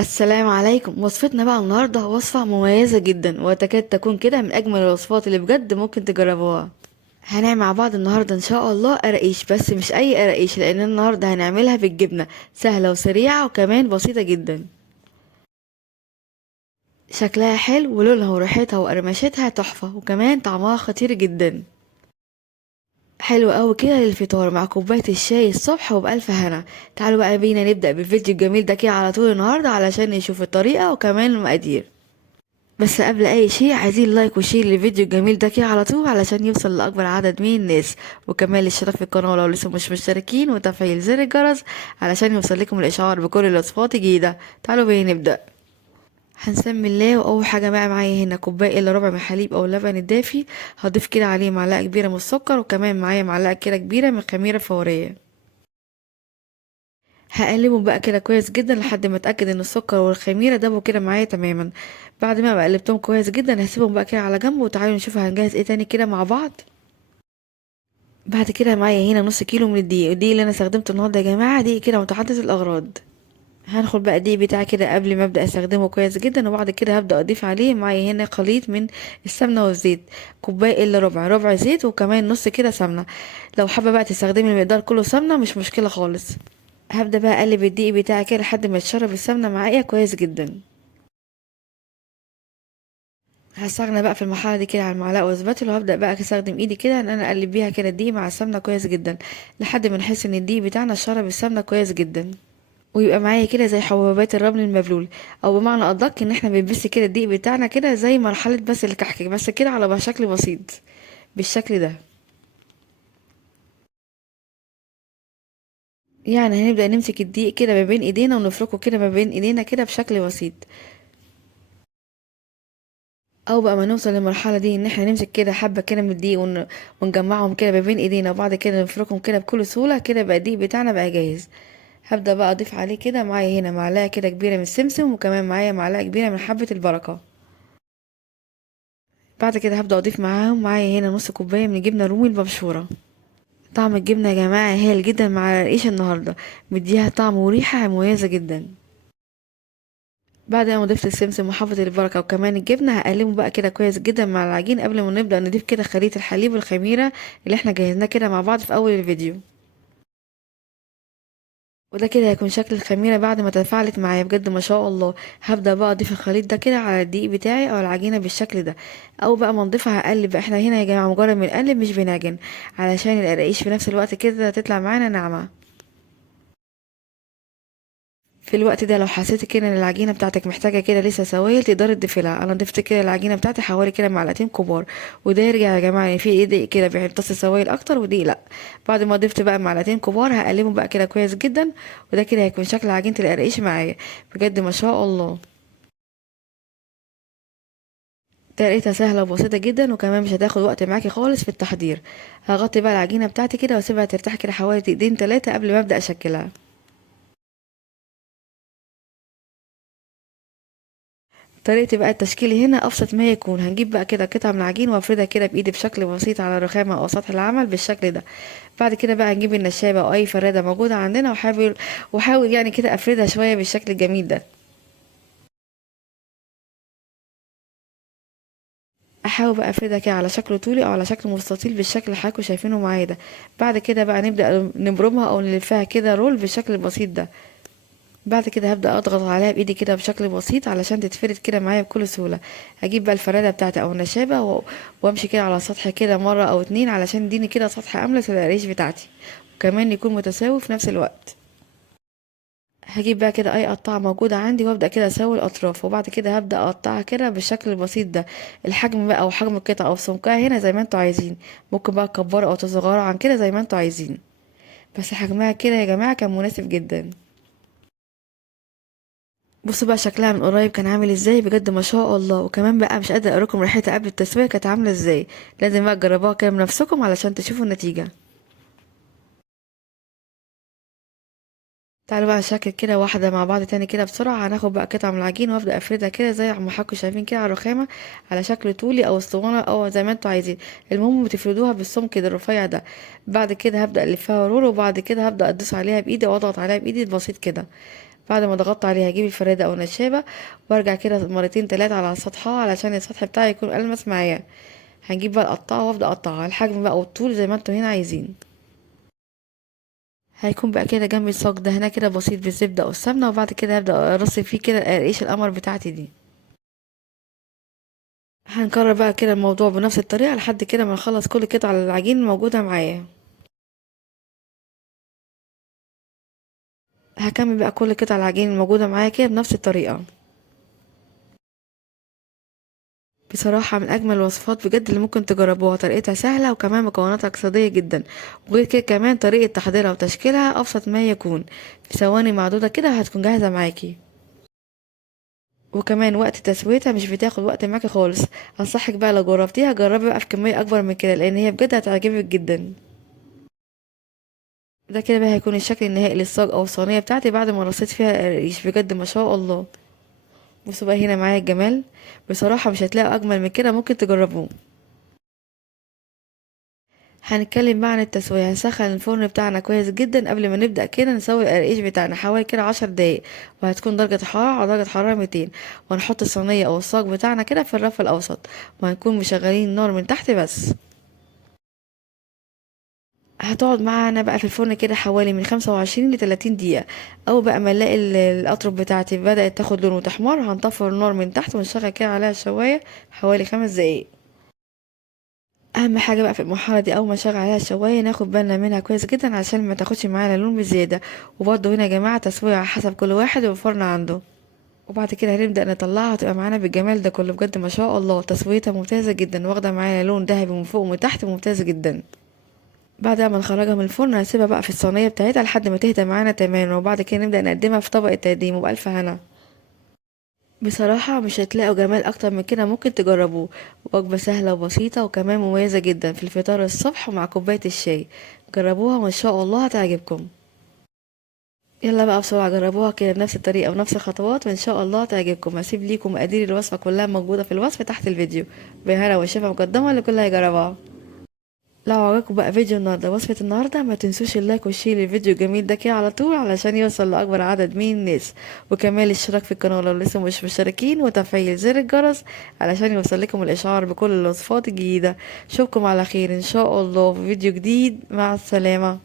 السلام عليكم. وصفتنا بقى النهاردة وصفة مميزة جدا وتكاد تكون كده من أجمل الوصفات اللي بجد ممكن تجربوها. هنعمل مع بعض النهاردة إن شاء الله قراقيش، بس مش أي قراقيش، لأن النهاردة هنعملها بالجبنة، سهلة وسريعة وكمان بسيطة جدا. شكلها حلو ولونها وريحتها وقرمشتها تحفة، وكمان طعمها خطير جدا. حلو قوي كده للفطار مع كوباية الشاي الصبح وبألف هنا. تعالوا بقى بينا نبدأ بالفيديو الجميل ده كده على طول النهاردة علشان نشوف الطريقة وكمان المقادير. بس قبل اي شيء عايزين لايك وشير للفيديو الجميل ده كده على طول علشان يوصل لاكبر عدد من الناس، وكمان الاشتراك في القناه لو لسه مش مشتركين، وتفعيل زر الجرس علشان يوصل لكم الاشعار بكل الوصفات الجديده. تعالوا بينا نبدا. هنسمي الله. واول حاجه بقى معايا هنا كوبايه الا ربع من الحليب او اللبن الدافي. هضيف كده عليه معلقه كبيره من السكر، وكمان معايا معلقه كده كبيره من الخميره الفوريه. هقلبهم بقى كده كويس جدا لحد ما اتاكد ان السكر والخميره دابوا كده معايا تماما. بعد ما قلبتهم كويس جدا هسيبهم بقى كده على جنب، وتعالوا نشوف هنجهز ايه تاني كده مع بعض. بعد كده معايا هنا نص كيلو من الدقيق اللي انا استخدمته النهارده يا جماعه، دقيق كده متعدد الاغراض. هناخد بقى الدقيق بتاعي كده قبل ما ابدا استخدمه كويس جدا، وبعد كده هبدا اضيف عليه معايا هنا خليط من السمنه والزيت. كوبايه الا ربع زيت وكمان نص كده سمنه. لو حابه بقى تستخدمي المقدار كله سمنه مش مشكله خالص. هبدأ بقى اقلب الدقيق بتاعي كده لحد ما يتشرب السمنة معايا كويس جدا. هستغنى بقى في المرحلة دي كده عن معلقة وسباتula، وهبدأ بقى استخدم ايدي كده ان انا اقلب بيها كده الدقيق مع السمنة كويس جدا، لحد ما نحس ان الدقيق بتاعنا شرب السمنة كويس جدا، ويبقى معايا كده زي حبوبات الرمل المبلول. او بمعنى ادق ان احنا بنبس كده الدقيق بتاعنا كده زي مرحلة بس الكحك، بس كده على شكل بسيط بالشكل ده. يعني هنبدأ نمسك الدقيق كده ما بين ايدينا ونفركه كده ما بين ايدينا كده بشكل بسيط. او بقى ما نوصل للمرحله دي ان احنا نمسك كده حبه كده من الدقيق ونجمعهم كده ما بين ايدينا، وبعد كده نفركهم كده بكل سهوله كده بقى الدقيق بتاعنا بقى جاهز. هبدا بقى اضيف عليه كده معايا هنا معلقه كده كبيره من السمسم، وكمان معايا معلقه كبيره من حبه البركه. بعد كده هبدا اضيف معاهم معايا هنا نص كوبايه من الجبنه الرومي المبشوره. طعم الجبنه يا جماعه هايل جدا مع الرقيش النهارده، مديها طعم وريحه مميزه جدا. بعد ما ضفت السمسم وحبة البركة وكمان الجبنة هقلبه بقى كده كويس جدا مع العجين، قبل ما نبدأ نضيف كده خليط الحليب والخميرة اللي احنا جهزناه كده مع بعض في أول الفيديو. وده كده هيكون شكل الخميرة بعد ما تفاعلت معايا بجد ما شاء الله. هبدأ بقى أضيف الخليط ده كده على الدقيق بتاعي أو العجينة بالشكل ده. أو بقى ما نضيفها هقلب. احنا هنا يا جماعة مجرد بنقلب مش بنعجن، علشان القراقيش في نفس الوقت كده تطلع معانا ناعمة. في الوقت ده لو حسيت كده ان العجينه بتاعتك محتاجه كده لسه سوائل تقدري تضيفي لها. انا ضفت كده العجينه بتاعتي حوالي كده معلقتين كبار، وده يرجع يا جماعه ان في ايدي كده بيمتص سوائل اكتر ودي لا. بعد ما ضفت بقى معلقتين كبار هقلبهم بقى كده كويس جدا، وده كده هيكون شكل عجينه القرقيش معايا بجد ما شاء الله. طريقتها سهله وبسيطه جدا، وكمان مش هتاخد وقت معاكي خالص في التحضير. هغطي بقى العجينه بتاعتي كده واسيبها ترتاح كده حوالي دقيقتين 3 قبل ما ابدا اشكلها. طريقة بقى التشكيل هنا أبسط ما يكون. هنجيب بقى كده قطعة من العجين وأفردها كده بإيدي بشكل بسيط على رخامة أو سطح العمل بالشكل ده. بعد كده بقى نجيب النشابة أو أي فرادة موجودة عندنا، وحاول يعني كده أفردها شوية بالشكل الجميل ده. أحاول بقى أفردها كده على شكل طولي أو على شكل مستطيل بالشكل اللي حضراتكم شايفينه معايا ده. بعد كده بقى نبدأ نبرمها أو نلفها كده رول بالشكل البسيط ده. بعد كده هبدأ اضغط عليها بايدي كده بشكل بسيط علشان تتفرد كده معايا بكل سهولة. هجيب بقى الفرادة بتاعتي او النشابة وامشي كده على السطح كده مرة او اتنين علشان يديني كده سطح املس للقريش بتاعتي، وكمان يكون متساوي في نفس الوقت. هجيب بقى كده اي قطعة موجودة عندي وابدأ كده اسوي الاطراف، وبعد كده هبدأ اقطعها كده بالشكل البسيط ده. الحجم بقى او حجم القطعة او سمكها هنا زي ما انتوا عايزين، ممكن بقى تكبروا او تصغروا عن كده زي ما انتوا عايزين، بس حجمها كده يا جماعة كان مناسب جدا. بصوا بقى شكلها من قريب كان عامل ازاي بجد ما شاء الله، وكمان بقى مش قادره اقولكم ريحتها قبل التسويه كانت عامله ازاي. لازم بقى تجربوها كده بنفسكم علشان تشوفوا النتيجه. تعالوا بقى نشكل كده واحده مع بعض تاني كده بسرعه. هناخد بقى قطعه من العجين وابدا افردها كده زي ما حضراتكم شايفين كده على الرخامه، على شكل طولي او اسطوانه او زي ما انتوا عايزين. المهم بتفردوها بالسمك كده الرفيع ده. بعد كده هبدا الفها رول، وبعد كده هبدا ادوس عليها بايدي واضغط عليها بايدي بسيط كده. بعد ما ضغطت عليها هجيب الفرادة او النشابة وارجع كده مرتين تلاتة على سطحها علشان السطح بتاعي يكون ألمس معايا. هنجيب بقى القطاعة وافضل اقطعها الحجم بقى والطول زي ما انتوا هنا عايزين. هيكون بقى كده جنبي الصاج دهنة كده بسيط بالزبدة او السمنة، وبعد كده هبدأ ارص فيه كده قرقيش القمر بتاعتي دي. هنكرر بقى كده الموضوع بنفس الطريقة لحد كده ما نخلص كل قطع العجين الموجودة معايا. هكمل بقى كل قطع العجين الموجودة معايا كده بنفس الطريقة. بصراحة من أجمل الوصفات بجد اللي ممكن تجربوها، طريقتها سهلة وكمان مكوناتها اقتصادية جدا، وغير كده كمان طريقة تحضيرها وتشكيلها أبسط ما يكون، في ثواني معدودة كده هتكون جاهزة معاكي. وكمان وقت تسويتها مش بتاخد وقت معاكي خالص. أنصحك بقى لو جربتيها جربي بقى في كمية أكبر من كده لأن هي بجد هتعجبك جدا. ده كده بقى هيكون الشكل النهائي للصاج أو الصينية بتاعتي بعد ما رصيت فيها القريش، بجد ما شاء الله. بصوا بقى هنا معايا الجمال، بصراحة مش هتلاقوا أجمل من كده، ممكن تجربوه. هنتكلم بقى عن التسوية. هنسخن الفرن بتاعنا كويس جدا قبل ما نبدأ كده نسوي القرقيش بتاعنا حوالي كده 10 دقايق، وهتكون درجة الحرارة على درجة حرارة 200. وهنحط الصينية أو الصاج بتاعنا كده في الرف الأوسط، وهنكون مشغلين النار من تحت بس. هتقعد معانا بقى في الفرن كده حوالي من 25 ل 30 دقيقة. أول بقى ما نلاقي الأطراف بتاعتي بدأت تاخد لون وتحمر هنطفي النار من تحت ونشغل كده عليها الشواية حوالي 5 دقايق. اهم حاجه بقى في المرحله دي اول ما نشغل عليها الشوايه ناخد بالنا منها كويس جدا عشان ما تاخدش معانا لون بزياده. وبرده هنا يا جماعه تسويه على حسب كل واحد والفرن عنده. وبعد كده هنبدا نطلعها تبقى معانا بالجمال ده كله، بجد ما شاء الله تسويتها ممتازه جدا، واخده معانا لون ذهبي من فوق ومن تحت ممتاز جدا. بعد ما نخرجها من الفرن هنسيبها بقى في الصينيه بتاعتها لحد ما تهدى معانا تماما، وبعد كده نبدا نقدمها في طبق التقديم وبألف هنا. بصراحة مش هتلاقوا جمال اكتر من كده، ممكن تجربوه. وجبة سهلة وبسيطة وكمان مميزة جدا في الفطار الصبح مع كوباية الشاي. جربوها وان شاء الله هتعجبكم. يلا بقى بسرعة جربوها كده بنفس الطريقة ونفس الخطوات وان شاء الله هتعجبكم. هسيب ليكم مقادير الوصفة كلها موجودة في الوصف تحت الفيديو. بهنا والشفا مقدمة لكل هيجربها. لو عجبكم بقى فيديو النهارده وصفة النهارده ما تنسوش اللايك والشير للفيديو الجميل ده كده على طول علشان يوصل لأكبر عدد من الناس، وكمان الاشتراك في القناة لو لسه مش مشتركين وتفعيل زر الجرس علشان يوصل لكم الإشعار بكل الوصفات الجديدة. اشوفكم على خير ان شاء الله في فيديو جديد، مع السلامة.